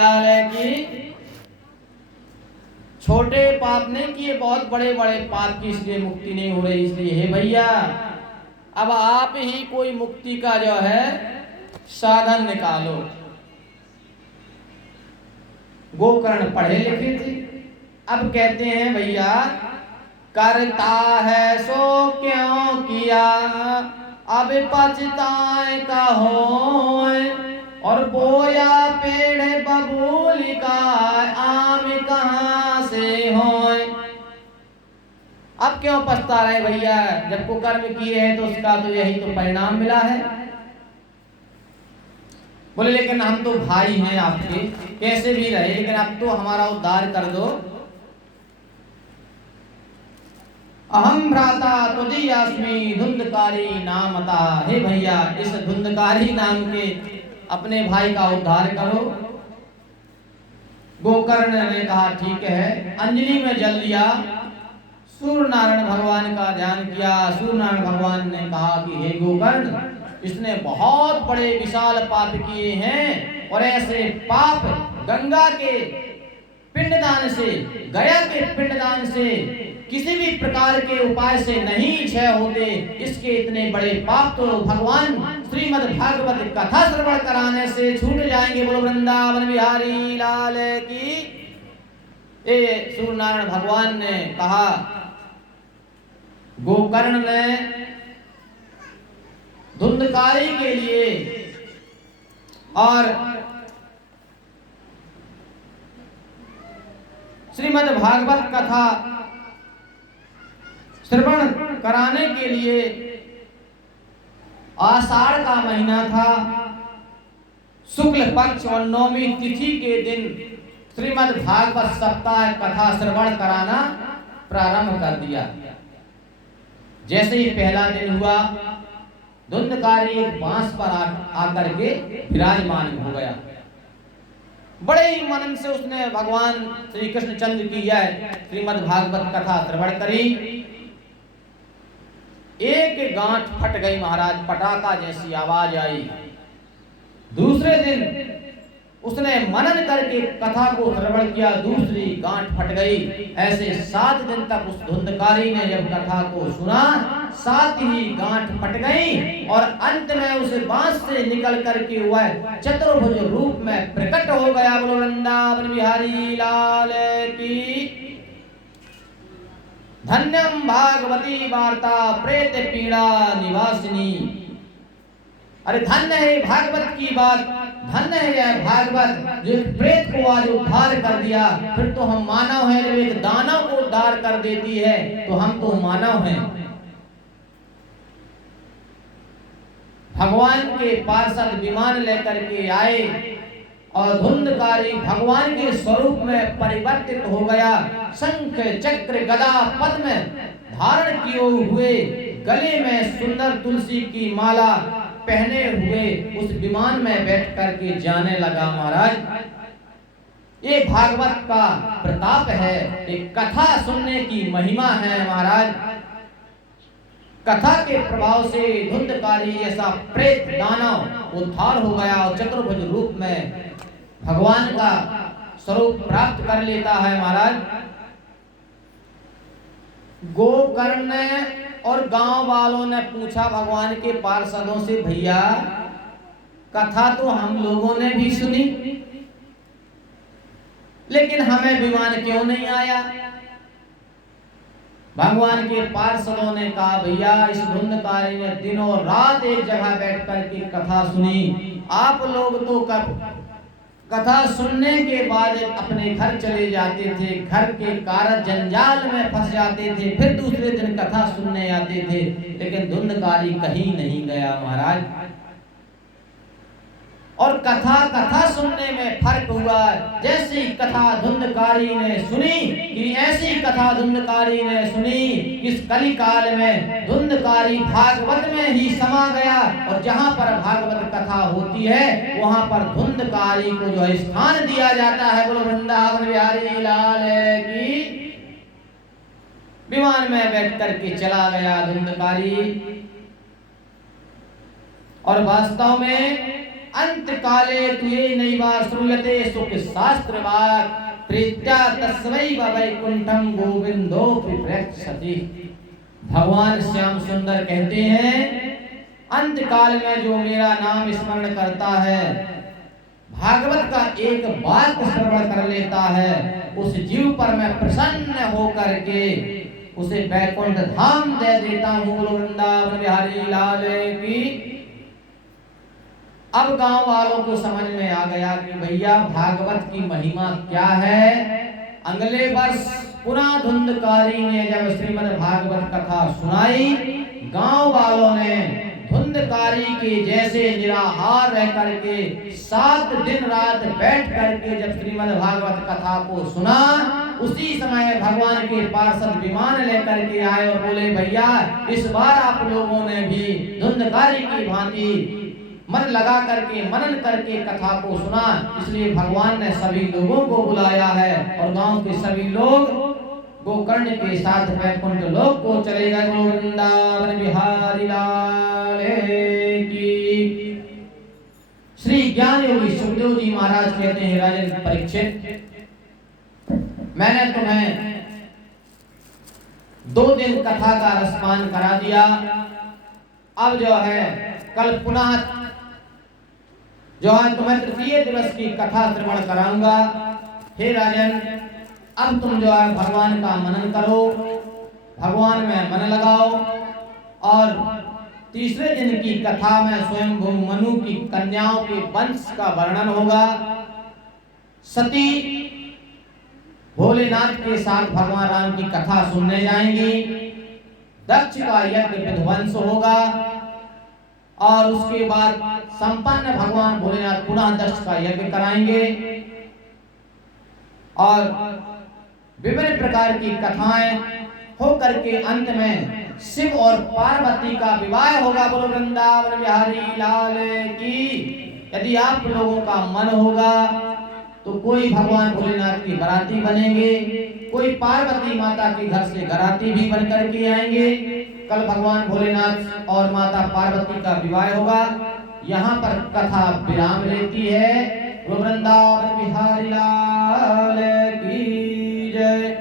कि छोटे पाप नहीं किए, बहुत बड़े बड़े पाप की इसलिए मुक्ति नहीं हो रही। इसलिए हे भैया, अब आप ही कोई मुक्ति का जो है साधन निकालो। गोकर्ण पढ़े लिखे थे, अब कहते हैं भैया करता है सो क्यों किया, अब पछताए का होए, और बोया पेड़ बबूल का आम कहाँ से होए। अब क्यों पछता रहे भैया, जब को कर्म किए हैं तो उसका तो यही तो परिणाम मिला है। बोले लेकिन हम तो भाई हैं आपके, कैसे भी रहे लेकिन अब तो हमारा उद्धार कर दो। अहम भ्राता तुदीयास्मि धुंधकारी नामता। हे भैया, इस धुंधकारी नाम के अपने भाई का उद्धार करो। गोकर्ण ने कहा ठीक है, अंजलि में जल लिया, सूर्य नारायण भगवान का ध्यान किया। सूर्य नारायण भगवान ने कहा कि हे गोकर्ण, इसने बहुत बड़े विशाल पाप किए हैं, और ऐसे पाप गंगा के पिंडदान से, गया के पिंडदान से, किसी भी प्रकार के उपाय से नहीं क्षय होते। इसके इतने बड़े पाप तो भगवान श्रीमद् भागवत कथा श्रवण कराने से छूट जाएंगे। बोलो वृंदावन बिहारी लाल की। सूर्य नारायण भगवान ने कहा, गोकर्ण ने धुंधकारी के लिए और श्रीमद् भागवत कथा श्रवण कराने के लिए, आषाढ़ का महीना था, शुक्ल पक्ष और नौमी तिथि के दिन श्रीमद् भागवत सप्ताह कथा श्रवण कराना प्रारंभ कर दिया। जैसे ही पहला दिन हुआ, धुंधकारी एक बांस पर आकर के विराजमान हो गया। बड़े ही मन से उसने भगवान श्री कृष्ण चंद्र की यह श्रीमद् भागवत कथा श्रवण करी। एक गांठ फट गई महाराज, पटाखा जैसी आवाज आई। दूसरे दिन उसने मनन करके कथा को श्रवण किया, दूसरी गांठ फट गई। ऐसे 7 दिन तक उस धुंधकारी ने जब कथा को सुना, 7 ही गांठ फट गई, और अंत में उस बांस से निकल करके हुआ चतुर्भुज रूप में प्रकट हो गया। बोलो वृंदावन बिहारी लाल की। धन्यम भागवती वार्ता प्रेत पीड़ा निवासिनी। अरे धन्य है भागवत की बात, धन्य है यह भागवत जो प्रेत को आज उद्धार कर दिया। फिर तो हम मानव हैं, जब एक दानव को उद्धार कर देती है तो हम तो मानव हैं। भगवान के पार्षद विमान लेकर के आए और धुंधकारी भगवान के स्वरूप में परिवर्तित हो गया। शंख चक्र गदा पद्म धारण किए हुए, गले में सुंदर तुलसी की माला पहने हुए उस विमान में बैठ करके जाने लगा। महाराज ये भागवत का प्रताप है, एक कथा सुनने की महिमा है। महाराज कथा के प्रभाव से धुंधकारी ऐसा प्रेत दानव उद्धार हो गया और चतुर्भुज रूप में भगवान का स्वरूप प्राप्त कर लेता है। महाराज गोकर्ण और गांव वालों ने पूछा भगवान के पार्षदों से, भैया कथा तो हम लोगों ने भी सुनी, लेकिन हमें विमान क्यों नहीं आया। भगवान के पार्षदों ने कहा, भैया इस धुंधकारी ने दिनों रात एक जगह बैठ कर के कथा सुनी, आप लोग तो कथा सुनने के बाद अपने घर चले जाते थे, घर के कार्य जंजाल में फंस जाते थे, फिर दूसरे दिन कथा सुनने आते थे, लेकिन धुंधकारी कहीं नहीं गया। महाराज और कथा सुनने में फर्क हुआ। जैसी कथा धुंधकारी ने सुनी, कि ऐसी कथा धुंधकारी ने सुनी, इस कली काल में धुंधकारी भागवत में ही समा गया, और जहां पर भागवत कथा होती है वहां पर धुंधकारी को जो स्थान दिया जाता है। बोलो वृंदावन बिहारी लाल की। विमान में बैठ करके चला गया धुंधकारी, और वास्तव में अंत काले तुये नैवा श्रूयते सुख शास्त्र वाक् प्रीत्या तस्मैव वैकुंठम गोविंदो प्रयच्छति। भगवान श्याम सुंदर कहते हैं अंत काल में जो मेरा नाम स्मरण करता है, भागवत का एक वाक्य श्रवण कर लेता है, उस जीव पर मैं प्रसन्न होकर के उसे वैकुंठ धाम दे देता हूँ। बोलो वृंदावन बिहारी लाल की। अब गांव वालों को समझ में आ गया कि भैया भागवत की महिमा क्या है। अगले वर्ष पुनः धुंधकारी ने जब श्रीमद् भागवत कथा सुनाई, गांव वालों ने धुंधकारी के जैसे निराहार रह करके 7 दिन रात बैठ करके जब श्रीमद् भागवत कथा को सुना, उसी समय भगवान के पार्षद विमान लेकर के आए और बोले भैया इस बार आप लोगों ने भी धुंधकारी की भांति मन लगा करके मनन करके कथा को सुना, इसलिए भगवान ने सभी लोगों को बुलाया है और गांव के सभी लोग गोकर्ण के साथ वैकुंठ लोक को चले गए। वृंदावन बिहारी लाल की। श्री ज्ञान योगी सुखदेव जी महाराज कहते हैं राजन परीक्षित, मैंने तुम्हें 2 दिन कथा का रसपान करा दिया, अब जो है कल पुनः जो है तुम्हें तृतीय दिवस की कथा श्रवण कराऊंगा। हे राजन, अब तुम जो है भगवान का मनन करो, भगवान में मन लगाओ और तीसरे दिन की कथा में स्वयंभू मनु की कन्याओं के वंश का वर्णन होगा। सती भोलेनाथ के साथ भगवान राम की कथा सुनने जाएंगी, दक्ष का यज्ञ विध्वंस होगा और उसके बाद संपन्न भगवान भोलेनाथ पुनः दक्ष का यज्ञ कराएंगे और विभिन्न प्रकार की कथाएं हो करके अंत में शिव और पार्वती का विवाह होगा। बोलो वृंदावन बिहारी लाल की। यदि आप लोगों का मन होगा तो कोई भगवान भोलेनाथ की बाराती बनेंगे, कोई पार्वती माता के घर से घराती भी बन करके आएंगे। कल भगवान भोलेनाथ और माता पार्वती का विवाह होगा। यहाँ पर कथा विराम लेती है। वृंदावन बिहारी लाल की जय।